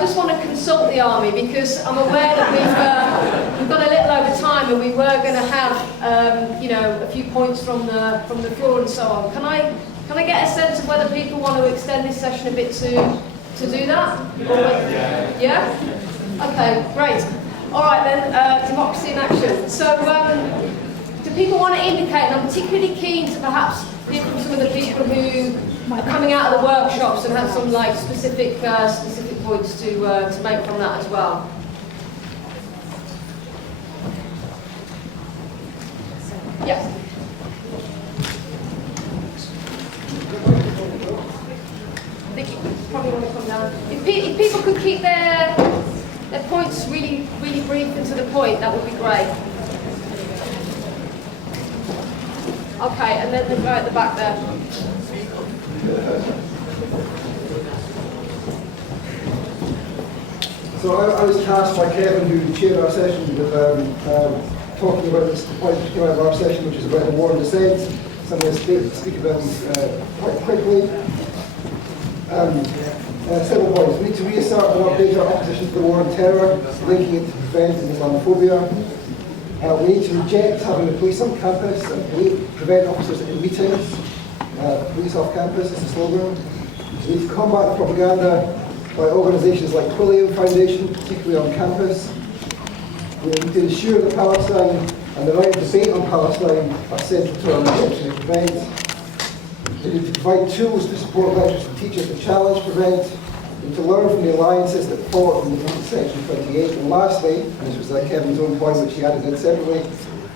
just want to consult the army because I'm aware that we've got a little over time and we were going to have you know, a few points from the floor and so on. Can I get a sense of whether people want to extend this session a bit to do that? Yeah? Okay, great. All right then, democracy in action. So, do people want to indicate, and I'm particularly keen to perhaps hear from some of the people who are coming out of the workshops and have some like specific points to make from that as well. Yes. I think you probably want to come down. If people could keep their points really brief and to the point, that would be great. Okay, and then the guy at the back there. So I was tasked by Kevin, who chaired our session, with talking about this point that came out of our session, which is about the war and dissent. So I'm going to speak about these quite quickly. Several points. We need to reassert and update our opposition to the war on terror, linking it to prevent Islamophobia. We need to reject having the police on campus and prevent officers in meetings. Police off campus is the slogan. We need to combat the propaganda by organisations like Twilliam Foundation, particularly on campus. We need to ensure that Palestine and the right debate on Palestine are central to our rejection of prevent. We need to provide tools to support lecturers and teachers to challenge prevent. We need to learn from the alliances that fought in Section 28. And lastly, and this was Kevin's own point, which he added in separately,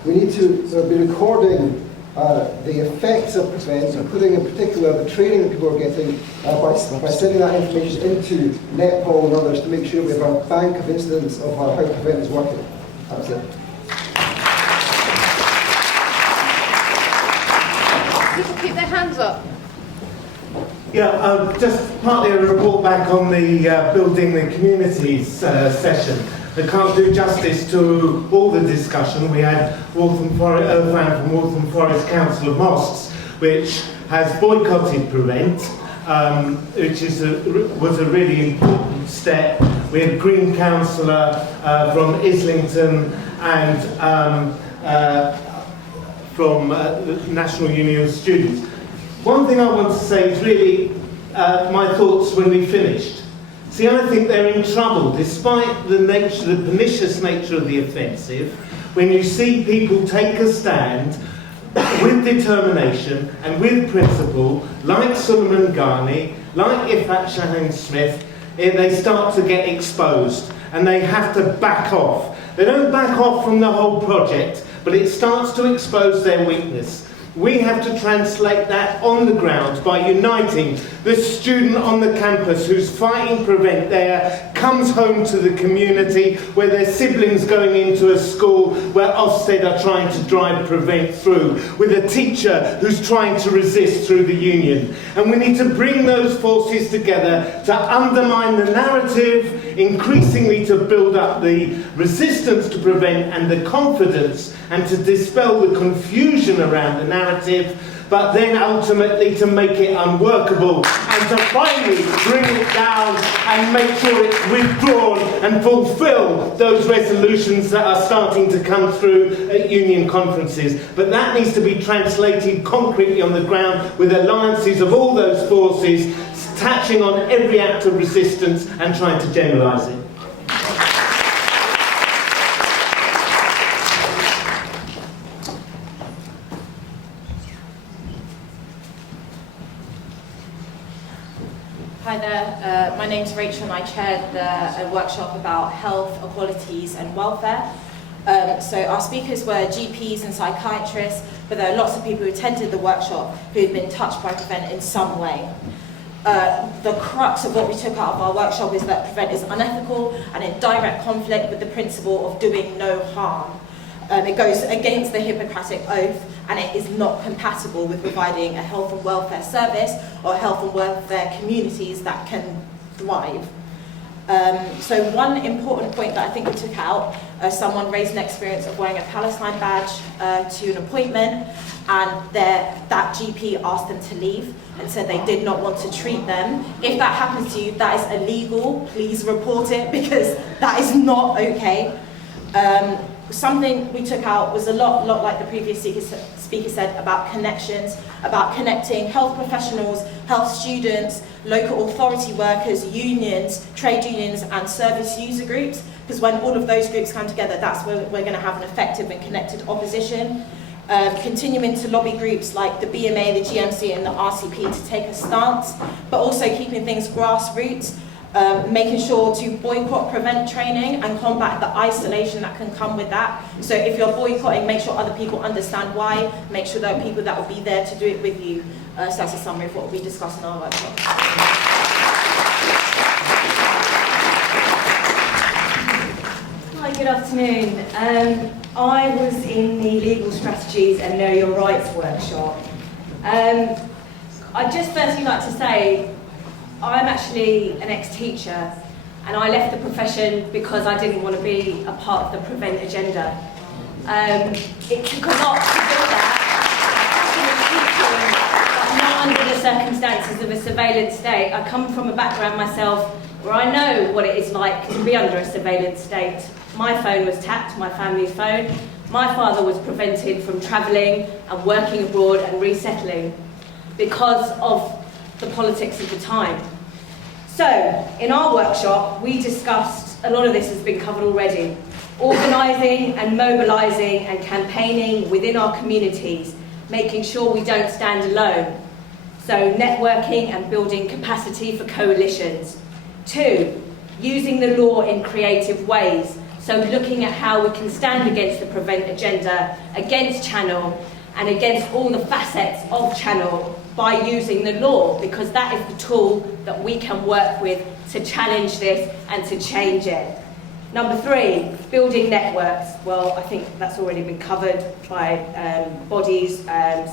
we need to be recording the effects of prevent, including in particular the training that people are getting by sending that information into Netball and others to make sure we have a bank of incidents of how prevent is working. That's it. People keep their hands up. Yeah, just partly a report back on the building the communities session. I can't do justice to all the discussion. We had Waltham from Waltham Forest Council of Mosques, which has boycotted Prevent, which was a really important step. We had Green Councillor from Islington and from the National Union of Students. One thing I want to say is really my thoughts when we finished. See, I think they're in trouble, despite the pernicious nature of the offensive, when you see people take a stand with determination and with principle, like Suleiman Ghani, like Ifat Shahin Smith, they start to get exposed and they have to back off. They don't back off from the whole project, but it starts to expose their weakness. We have to translate that on the ground by uniting the student on the campus who's fighting Prevent there, comes home to the community where their siblings going into a school where Ofsted are trying to drive Prevent through, with a teacher who's trying to resist through the union. And we need to bring those forces together to undermine the narrative, increasingly to build up the resistance to Prevent and the confidence, and to dispel the confusion around the narrative, but then ultimately to make it unworkable and to finally bring it down and make sure it's withdrawn and fulfil those resolutions that are starting to come through at union conferences. But that needs to be translated concretely on the ground with alliances of all those forces, touching on every act of resistance and trying to generalise it. Hi there, my name's Rachel and I chaired a workshop about health, equalities and welfare. So our speakers were GPs and psychiatrists, but there are lots of people who attended the workshop who had been touched by Prevent in some way. The crux of what we took out of our workshop is that Prevent is unethical and in direct conflict with the principle of doing no harm. It goes against the Hippocratic Oath, and it is not compatible with providing a health and welfare service or health and welfare communities that can thrive. So one important point that I think we took out, someone raised an experience of wearing a Palestine badge to an appointment, and that GP asked them to leave and said they did not want to treat them. If that happens to you, that is illegal. Please report it, because that is not okay. Something we took out was a lot like the previous speaker said, about connections, about connecting health professionals, health students, local authority workers, unions, trade unions and service user groups, because when all of those groups come together, that's where we're going to have an effective and connected opposition. Continuing to lobby groups like the BMA, the GMC and the RCP to take a stance, but also keeping things grassroots, making sure to boycott, prevent training and combat the isolation that can come with that. So if you're boycotting, make sure other people understand why, make sure there are people that will be there to do it with you. So that's a summary of what we'll be discussing in our workshop. Hi, good afternoon. I was in the Legal Strategies and Know Your Rights workshop. I'd just firstly like to say, I'm actually an ex-teacher, and I left the profession because I didn't want to be a part of the prevent agenda. It took a lot to do that. Not under the circumstances of a surveillance state. I come from a background myself where I know what it is like to be under a surveillance state. My phone was tapped, my family's phone. My father was prevented from travelling and working abroad and resettling because of the politics of the time. So, in our workshop, we discussed, a lot of this has been covered already, organising and mobilising and campaigning within our communities, making sure we don't stand alone. So, networking and building capacity for coalitions. 2, using the law in creative ways. So, looking at how we can stand against the prevent agenda, against Channel, and against all the facets of Channel by using the law, because that is the tool that we can work with to challenge this and to change it. Number 3, building networks. Well, I think that's already been covered by bodies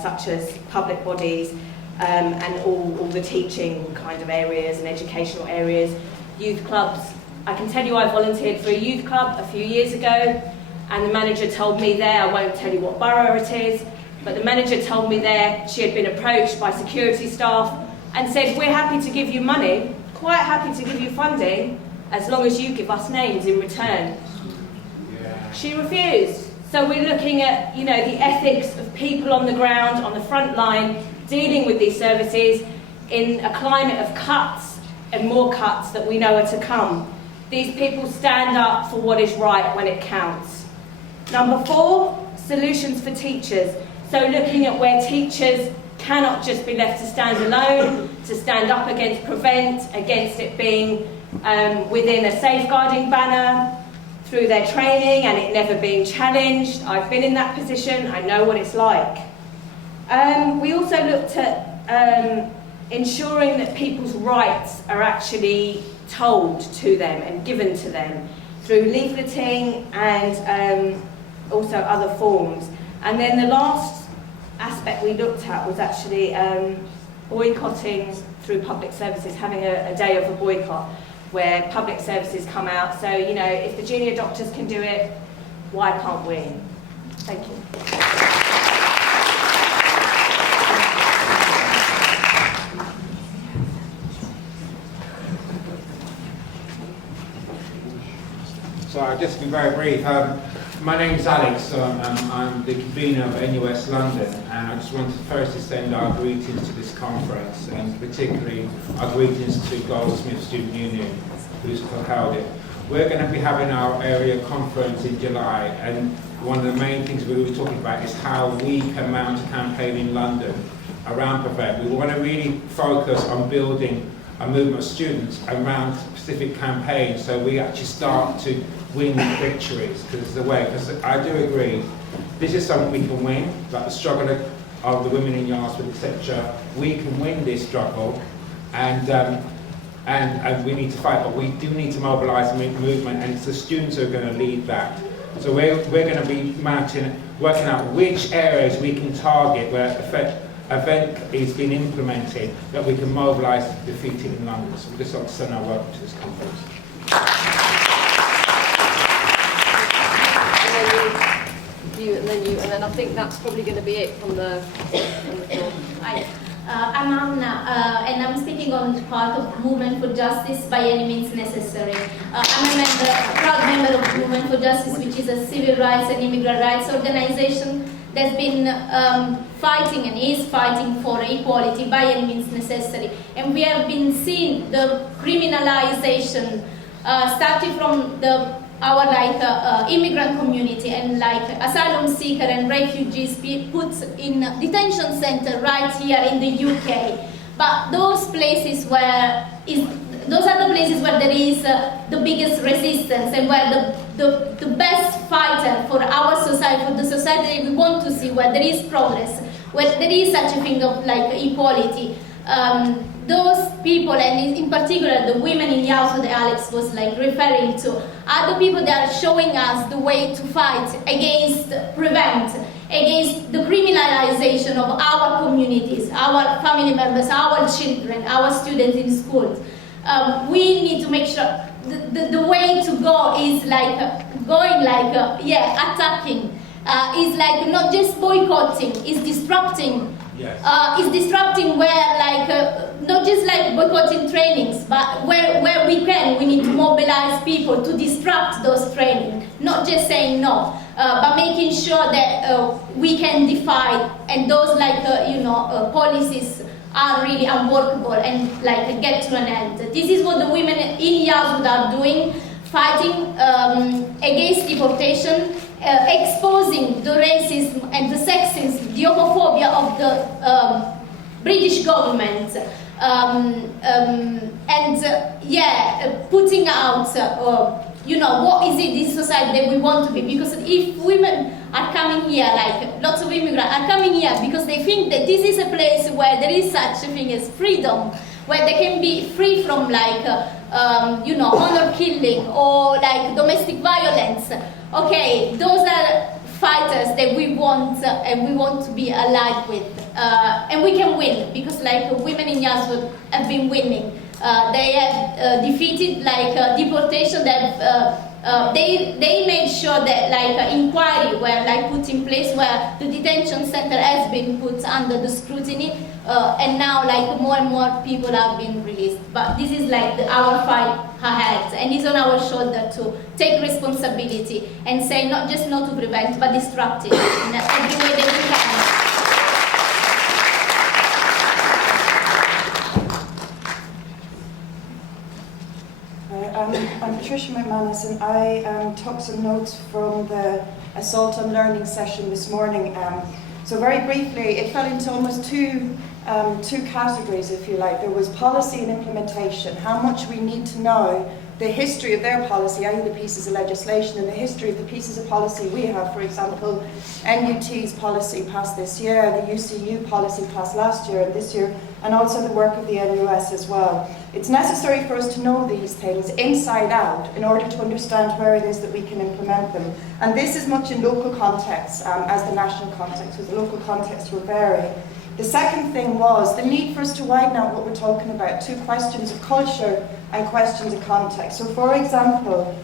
such as public bodies and all the teaching kind of areas and educational areas. Youth clubs. I can tell you I volunteered for a youth club a few years ago, and the manager told me there, I won't tell you what borough it is, but the manager told me there she had been approached by security staff and said, we're happy to give you money, quite happy to give you funding, as long as you give us names in return. She refused. So we're looking at, the ethics of people on the ground, on the front line, dealing with these services in a climate of cuts and more cuts that we know are to come. These people stand up for what is right when it counts. Number 4, solutions for teachers. So looking at where teachers cannot just be left to stand alone, to stand up against prevent, against it being within a safeguarding banner, through their training and it never being challenged. I've been in that position, I know what it's like. We also looked at ensuring that people's rights are actually told to them and given to them through leafleting and also other forms. And then the last aspect we looked at was actually boycotting through public services, having a day of a boycott where public services come out. So, if the junior doctors can do it, why can't we? Thank you. So I'll just be very brief. My name is Alex, I'm the convener of NUS London, and I just wanted to first extend our greetings to this conference, and particularly our greetings to Goldsmiths Student Union, who's held it. We're going to be having our area conference in July, and one of the main things we were talking about is how we can mount a campaign in London around prevent. We want to really focus on building a movement of students around specific campaigns, so we actually start to win victories, because I do agree, this is something we can win, like the struggle of the women in Yasser, etc. We can win this struggle, and we need to fight, but we do need to mobilise the movement, and it's the students who are going to lead that. So we're going to be working out which areas we can target where event is being implemented that we can mobilise to defeat it in London. So we'll just send our work to this conference. then I think that's probably going to be it from the floor. Hi, I'm Anna, and I'm speaking on the part of Movement for Justice by any means necessary. I'm a proud member of Movement for Justice, which is a civil rights and immigrant rights organization that's been fighting and is fighting for equality by any means necessary. And we have been seeing the criminalization starting from our immigrant community and asylum seeker and refugees put in detention center right here in the UK. But those places those are the places where there is the biggest resistance and where the best fighter for our society, for the society we want to see, where there is progress, where there is such a thing of equality. Those people, and in particular the women in the house that Alex was referring to, are the people that are showing us the way to fight against against the criminalization of our communities, our family members, our children, our students in schools. We need to make sure the way to go is attacking, is not just boycotting, is disrupting. Yes. Is disrupting where not just boycotting trainings, but where we can, we need to mobilize people to disrupt those trainings, not just saying no, but making sure that we can defy, and those policies are really unworkable and get to an end. This is what the women in Yazd are doing, fighting against deportation, exposing the racism and the sexism, the homophobia of the British government, putting out, what is it this society that we want to be? Because if women are coming here, lots of immigrants are coming here because they think that this is a place where there is such a thing as freedom, where they can be free from honor killing or domestic violence. Okay, those are fighters that we want and we want to be allied with, and we can win because women in Yazd have been winning. They have defeated deportation. They made sure that inquiry were put in place, where the detention center has been put under the scrutiny, and now more and more people have been released. But this is our fight ahead, and it's on our shoulder to take responsibility and say not just no to prevent, but disrupt it in every way that we can. I'm Patricia McManus, and I took some notes from the Assault on Learning session this morning. So very briefly, it fell into almost two categories, if you like. There was policy and implementation, how much we need to know the history of their policy, i.e. the pieces of legislation, and the history of the pieces of policy we have. For example, NUT's policy passed this year, the UCU policy passed last year and this year, and also the work of the NUS as well. It's necessary for us to know these things inside out in order to understand where it is that we can implement them. And this is much in local context as the national context, because the local context will vary. The second thing was the need for us to widen out what we're talking about to questions of culture and questions of context. So for example,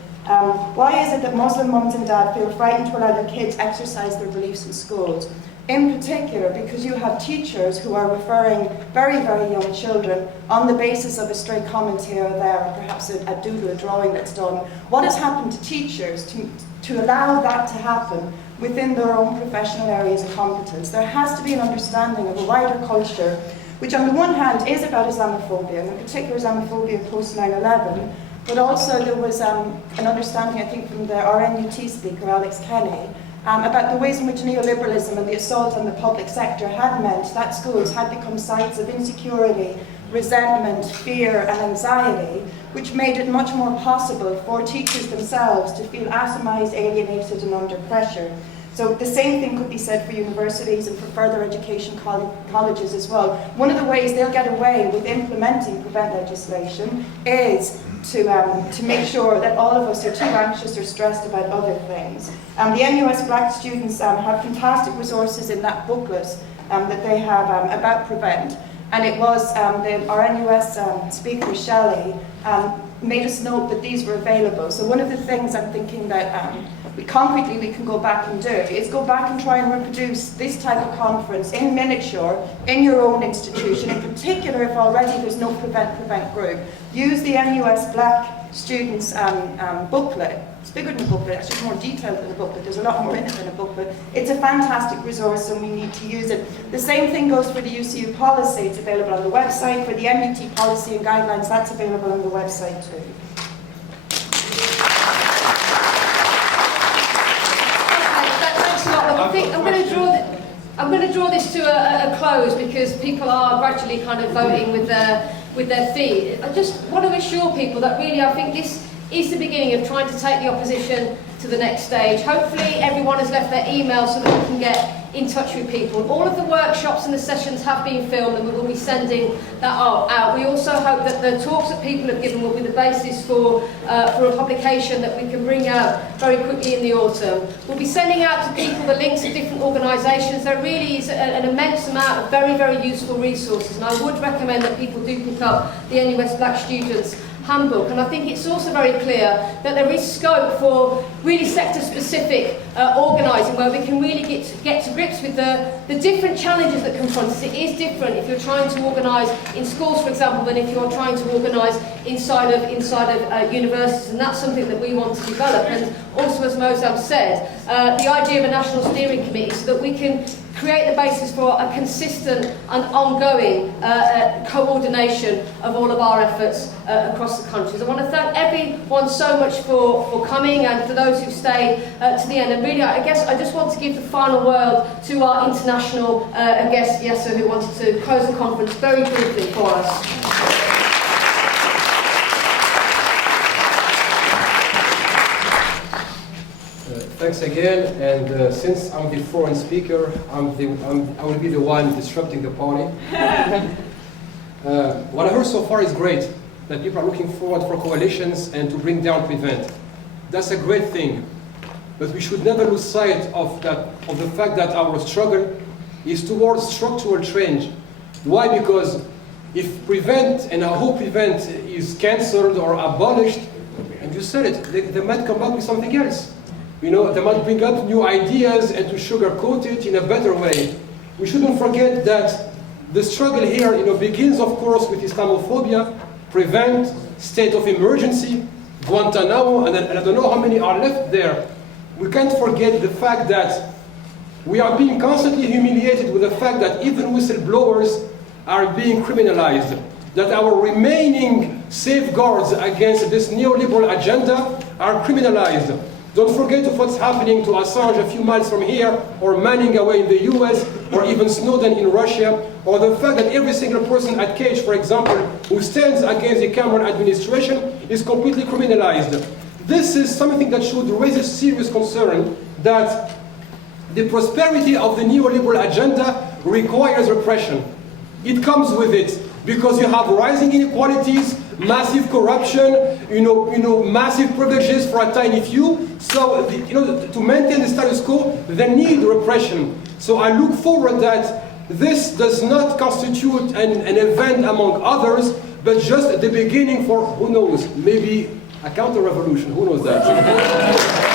why is it that Muslim mums and dads feel frightened to allow their kids exercise their beliefs in schools? In particular, because you have teachers who are referring very, very young children on the basis of a stray comment here or there, or perhaps a doodle, a drawing that's done. What has happened to teachers to allow that to happen within their own professional areas of competence? There has to be an understanding of a wider culture, which on the one hand is about Islamophobia, and in particular Islamophobia post 9/11, but also there was an understanding, I think, from the RNUT speaker, Alex Kenny, about the ways in which neoliberalism and the assault on the public sector had meant that schools had become sites of insecurity, resentment, fear and anxiety, which made it much more possible for teachers themselves to feel atomized, alienated and under pressure. So the same thing could be said for universities and for further education colleges as well. One of the ways they'll get away with implementing prevent legislation is to make sure that all of us are too anxious or stressed about other things. The NUS Black students have fantastic resources in that booklet that they have about prevent. And it was our NUS speaker, Shelley, made us note that these were available. So one of the things I'm thinking that we can go back and do is go back and try and reproduce this type of conference in miniature in your own institution, in particular if already there's no Prevent group. Use the NUS Black Students booklet. It's bigger than a booklet, it's just more detailed than a booklet. There's a lot more in it than a booklet. It's a fantastic resource and we need to use it. The same thing goes for the UCU policy. It's available on the website. For the MUT policy and guidelines, that's available on the website too. I think I'm going to draw this to a close because people are gradually kind of voting with their feet. I just want to assure people that really I think this is the beginning of trying to take the opposition to the next stage. Hopefully everyone has left their email so that we can get in touch with people. All of the workshops and the sessions have been filmed and we will be sending that out. We also hope that the talks that people have given will be the basis for a publication that we can bring out very quickly in the autumn. We'll be sending out to people the links to different organisations. There really is an immense amount of very, very useful resources and I would recommend that people do pick up the NUS Black Students Handbook, and I think it's also very clear that there is scope for really sector-specific organising where we can really get to grips with the different challenges that confront us. It is different if you're trying to organise in schools, for example, than if you're trying to organise inside of universities, and that's something that we want to develop. And also, as Mozam said, the idea of a national steering committee so that we can create the basis for a consistent and ongoing coordination of all of our efforts across the country. So I want to thank everyone so much for coming and for those who stayed to the end. And really, I guess I just want to give the final word to our international guest, Yasser, who wanted to close the conference very briefly for us. Thanks again, and since I'm the foreign speaker, I will be the one disrupting the party. What I heard so far is great, that people are looking forward for coalitions and to bring down Prevent. That's a great thing, but we should never lose sight of the fact that our struggle is towards structural change. Why? Because if Prevent, and I hope Prevent is cancelled or abolished, and you said it, they might come up with something else. You know, they might bring up new ideas and to sugarcoat it in a better way. We shouldn't forget that the struggle here, begins, of course, with Islamophobia, Prevent, state of emergency, Guantanamo, and I don't know how many are left there. We can't forget the fact that we are being constantly humiliated with the fact that even whistleblowers are being criminalized, that our remaining safeguards against this neoliberal agenda are criminalized. Don't forget of what's happening to Assange a few miles from here, or Manning away in the US, or even Snowden in Russia, or the fact that every single person at Cage, for example, who stands against the Cameron administration is completely criminalized. This is something that should raise a serious concern that the prosperity of the neoliberal agenda requires repression. It comes with it, because you have rising inequalities, massive corruption, massive privileges for a tiny few. So, to maintain the status quo, they need repression. So I look forward that this does not constitute an event among others, but just the beginning for, who knows, maybe a counter-revolution, who knows that?